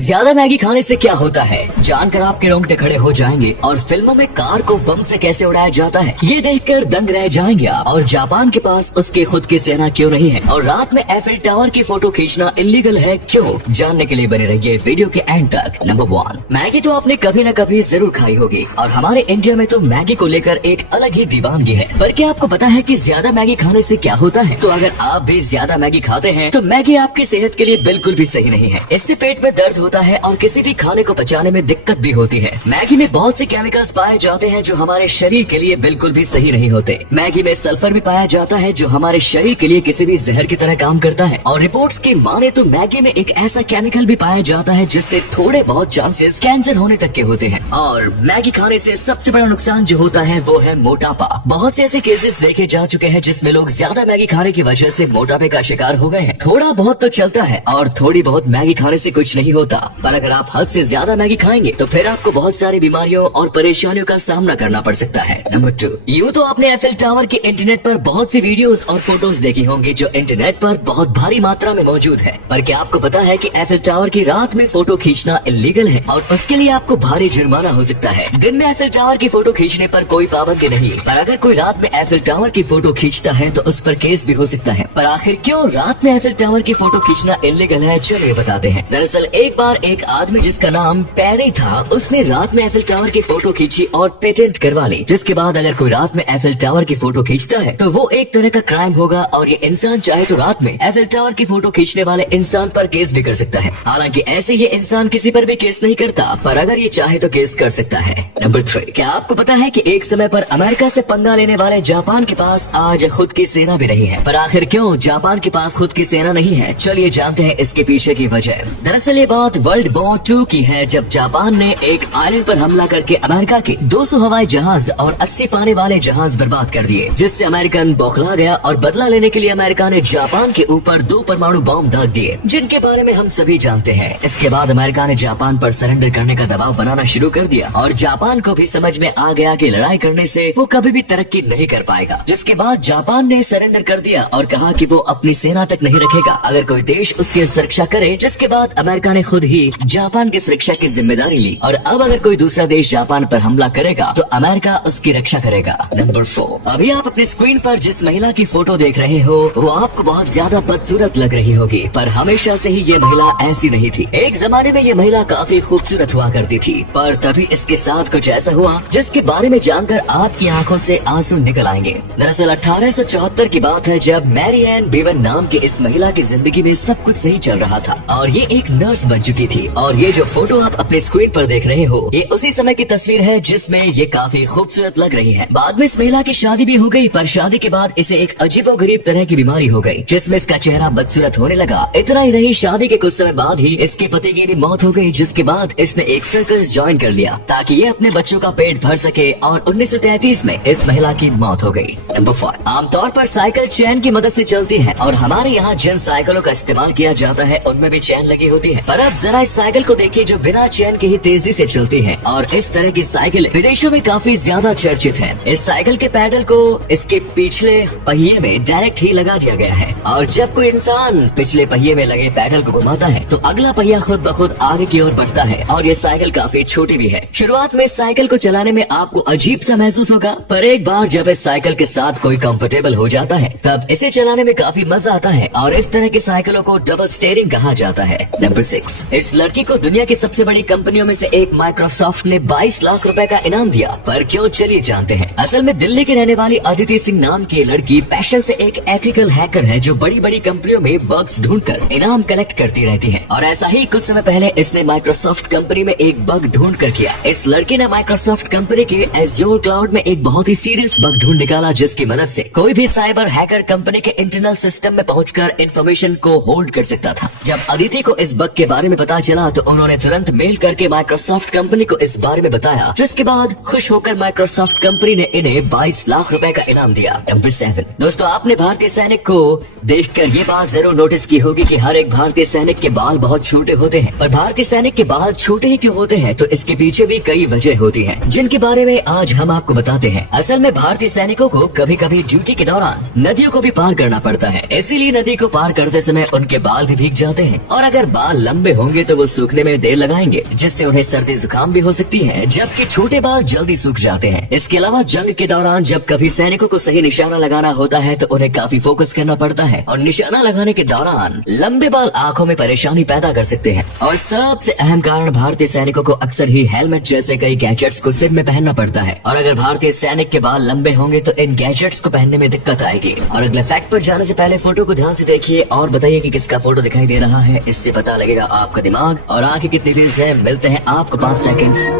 ज्यादा मैगी खाने से क्या होता है, जानकर आपके रोंगटे खड़े हो जाएंगे। और फिल्मों में कार को बम से कैसे उड़ाया जाता है ये देखकर दंग रह जाएंगे। और जापान के पास उसकी खुद की सेना क्यों नहीं है, और रात में एफिल टावर की फोटो खींचना इलीगल है क्यों, जानने के लिए बने रहिए वीडियो के एंड तक। नंबर 1, मैगी तो आपने कभी न कभी जरूर खाई होगी, और हमारे इंडिया में तो मैगी को लेकर एक अलग ही दीवानगी है। पर क्या आपको पता है कि ज्यादा मैगी खाने से क्या होता है? तो अगर आप भी ज्यादा मैगी खाते हैं तो मैगी आपकी सेहत के लिए बिल्कुल भी सही नहीं है। इससे पेट में दर्द होता है और किसी भी खाने को पचाने में दिक्कत भी होती है। मैगी में बहुत से केमिकल्स पाए जाते हैं जो हमारे शरीर के लिए बिल्कुल भी सही नहीं होते। मैगी में सल्फर भी पाया जाता है जो हमारे शरीर के लिए किसी भी जहर की तरह काम करता है। और रिपोर्ट्स की माने तो मैगी में एक ऐसा केमिकल भी पाया जाता है जिससे थोड़े बहुत चांसेस कैंसर होने तक के होते हैं। और मैगी खाने से सबसे बड़ा नुकसान जो होता है वो है मोटापा। बहुत से ऐसे केसेस देखे जा चुके हैं जिसमें लोग ज्यादा मैगी खाने की वजह से मोटापे का शिकार हो गए हैं। थोड़ा बहुत तो चलता है और थोड़ी बहुत मैगी खाने से कुछ नहीं होता, पर अगर आप हद से ज्यादा मैगी खाएंगे तो फिर आपको बहुत सारी बीमारियों और परेशानियों का सामना करना पड़ सकता है। नंबर 2, यूँ तो आपने एफिल टावर के इंटरनेट पर बहुत सी वीडियोस और फोटोज देखी होंगी जो इंटरनेट पर बहुत भारी मात्रा में मौजूद है। पर क्या आपको पता है कि एफिल टावर की रात में फोटो खींचना इलीगल है और उसके लिए आपको भारी जुर्माना हो सकता है। दिन में एफिल टावर की फोटो खींचने पर कोई पाबंदी नहीं, पर अगर कोई रात में एफिल टावर की फोटो खींचता है तो उस पर केस भी हो सकता है। पर आखिर क्यों रात में एफिल टावर की फोटो खींचना इलीगल है, चलिए बताते हैं। दरअसल एक बार एक आदमी जिसका नाम पेरी था, उसने रात में एफिल टावर की फोटो खींची और पेटेंट करवा ली। जिसके बाद अगर कोई रात में एफिल टावर की फोटो खींचता है तो वो एक तरह का क्राइम होगा, और ये इंसान चाहे तो रात में एफिल टावर की फोटो खींचने वाले इंसान पर केस भी कर सकता है। हालांकि ऐसे ये इंसान किसी पर भी केस नहीं करता, पर अगर ये चाहे तो केस कर सकता है। नंबर 3, क्या आपको पता है कि एक समय पर अमेरिका से पंगा लेने वाले जापान के पास आज खुद की सेना भी नहीं है। पर आखिर क्यों जापान के पास खुद की सेना नहीं है, चलिए जानते हैं इसके पीछे की वजह। दरअसल ये बात वर्ल्ड वॉर 2 की है, जब जापान ने एक आइलैंड पर हमला करके अमेरिका के 200 हवाई जहाज और 80 पाने वाले जहाज बर्बाद कर दिए, जिससे अमेरिकन बौखला गया और बदला लेने के लिए अमेरिका ने जापान के ऊपर 2 परमाणु बम दाग दिए, जिनके बारे में हम सभी जानते हैं। इसके बाद अमेरिका ने जापान पर सरेंडर करने का दबाव बनाना शुरू कर दिया, और जापान को भी समझ में आ गया कि लड़ाई करने से वो कभी भी तरक्की नहीं कर पाएगा। जिसके बाद जापान ने सरेंडर कर दिया और कहा कि वो अपनी सेना तक नहीं रखेगा अगर कोई देश उसकी सुरक्षा करे। जिसके बाद अमेरिका ने खुद ही जापान की सुरक्षा की जिम्मेदारी ली, और अब अगर कोई दूसरा देश जापान पर हमला करेगा तो अमेरिका उसकी रक्षा करेगा। नंबर 4, अभी आप अपने स्क्रीन पर जिस महिला की फोटो देख रहे हो वो आपको बहुत ज्यादा बदसूरत लग रही होगी, पर हमेशा से ही ये महिला ऐसी नहीं थी। एक जमाने में ये महिला काफी खूबसूरत हुआ करती थी, पर तभी इसके साथ कुछ ऐसा हुआ जिसके बारे में जानकर आपकी आंखों से आंसू निकल आएंगे। दरअसल 1874 की बात है, जब मैरी एन बेवन नाम की इस महिला की जिंदगी में सब कुछ सही चल रहा था और ये एक नर्स बन चुकी थी। और ये जो फोटो आप अपने स्क्रीन पर देख रहे हो ये उसी समय की तस्वीर है जिसमें ये काफी खूबसूरत लग रही है। बाद में इस महिला की शादी भी हो गई, पर शादी के बाद इसे एक अजीबोगरीब तरह की बीमारी हो गई जिसमें इसका चेहरा बदसूरत होने लगा। इतना ही नहीं, शादी के कुछ समय बाद ही इसके पति की भी मौत हो गई, जिसके बाद इसने एक सर्कस ज्वाइन कर लिया ताकि ये अपने बच्चों का पेट भर सके, और 1933 में इस महिला की मौत हो गई। नंबर 4, आमतौर पर साइकिल चैन की मदद से चलती है, और हमारे यहाँ जिन साइकिलों का इस्तेमाल किया जाता है उनमें भी चैन लगी होती है। पर अब जरा इस साइकिल को देखिए जो बिना चैन के ही तेजी से चलती है, और इस तरह की साइकिल विदेशों में काफी ज्यादा चर्चित है। इस साइकिल के पैडल को इसके पिछले पहिए में डायरेक्ट ही लगा दिया गया है, और जब कोई इंसान पिछले पहिए में लगे पैडल को घुमाता है तो अगला पहिया खुद ब खुद आगे की ओर बढ़ता है। और ये साइकिल काफी छोटी भी है। शुरुआत में इस साइकिल को चलाने में आपको अजीब सा महसूस होगा, पर एक बार जब इस साइकिल के साथ कोई कंफर्टेबल हो जाता है तब इसे चलाने में काफी मजा आता है, और इस तरह की साइकिलों को डबल स्टीयरिंग कहा जाता है। नंबर 6, इस लड़की को दुनिया की सबसे बड़ी कंपनियों में से एक माइक्रोसॉफ्ट ने 22 लाख रुपए का इनाम दिया, पर क्यों, चलिए जानते हैं। असल में दिल्ली की रहने वाली अदिति सिंह नाम की लड़की पैशन से एक एथिकल हैकर है जो बड़ी बड़ी कंपनियों में बग्स ढूंढकर इनाम कलेक्ट करती रहती है। और ऐसा ही कुछ समय पहले इसने माइक्रोसॉफ्ट कंपनी में एक बग ढूंढ कर किया। इस लड़की ने माइक्रोसॉफ्ट कंपनी के एज़्योर क्लाउड में एक बहुत ही सीरियस बग ढूंढ निकाला, जिसकी मदद से कोई भी साइबर हैकर कंपनी के इंटरनल सिस्टम में पहुंचकर इंफॉर्मेशन को होल्ड कर सकता था। जब अदिति को इस बग के बारे में पता चला तो उन्होंने तुरंत मेल करके माइक्रोसॉफ्ट कंपनी को इस बारे में बताया, जिसके बाद खुश होकर माइक्रोसॉफ्ट कंपनी ने इन्हें 22 लाख रुपए का इनाम दिया। नंबर 7, दोस्तों आपने भारतीय सैनिक को देखकर ये बात जरूर नोटिस की होगी कि हर एक भारतीय सैनिक के बाल बहुत छोटे होते हैं। पर भारतीय सैनिक के बाल छोटे ही क्यों होते हैं, तो इसके पीछे भी कई वजह होती हैं, जिनके बारे में आज हम आपको बताते हैं। असल में भारतीय सैनिकों को कभी कभी ड्यूटी के दौरान नदियों को भी पार करना पड़ता है, इसीलिए नदी को पार करते समय उनके बाल भी भीग जाते हैं। और अगर बाल लंबे होंगे होंगे तो वो सूखने में देर लगाएंगे, जिससे उन्हें सर्दी जुकाम भी हो सकती है, जबकि छोटे बाल जल्दी सूख जाते हैं। इसके अलावा जंग के दौरान जब कभी सैनिकों को सही निशाना लगाना होता है तो उन्हें काफी फोकस करना पड़ता है, और निशाना लगाने के दौरान लंबे बाल आंखों में परेशानी पैदा कर सकते हैं। और सबसे अहम कारण, भारतीय सैनिकों को अक्सर ही हेलमेट जैसे कई गैजेट्स को सिर में पहनना पड़ता है, और अगर भारतीय सैनिक के बाल लंबे होंगे तो इन गैजेट्स को पहनने में दिक्कत आएगी। और अगले फैक्ट पर जाने से पहले फोटो को ध्यान से देखिए और बताइए कि किसका फोटो दिखाई दे रहा है, इससे पता लगेगा आपका दिमाग और आंखें कितनी तेज है। मिलते हैं आपको 5 सेकंड्स।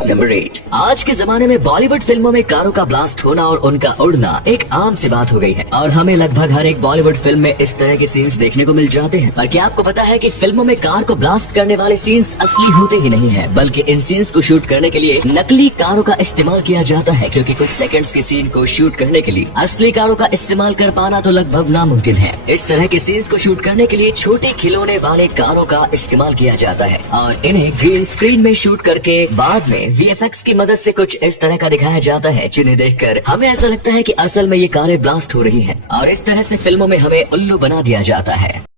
नंबर 8। आज के जमाने में बॉलीवुड फिल्मों में कारों का ब्लास्ट होना और उनका उड़ना एक आम सी बात हो गई है, और हमें लगभग हर एक बॉलीवुड फिल्म में इस तरह के सीन्स देखने को मिल जाते हैं। पर क्या आपको पता है कि फिल्मों में कार को ब्लास्ट करने वाले सीन्स असली होते ही नहीं है, बल्कि इन सीन्स को शूट करने के लिए नकली कारों का इस्तेमाल किया जाता है, क्योंकि कुछ सेकंड्स के सीन को शूट करने के लिए असली कारों का इस्तेमाल कर पाना तो लगभग नामुमकिन है। इस तरह के सीन्स को शूट करने के लिए छोटे खिलौने वाले कारों का इस्तेमाल किया जाता है, और इन्हें ग्रीन स्क्रीन में शूट करके बाद में VFX की मदद से कुछ इस तरह का दिखाया जाता है, जिन्हें देखकर हमें ऐसा लगता है कि असल में ये कारें ब्लास्ट हो रही हैं, और इस तरह से फिल्मों में हमें उल्लू बना दिया जाता है।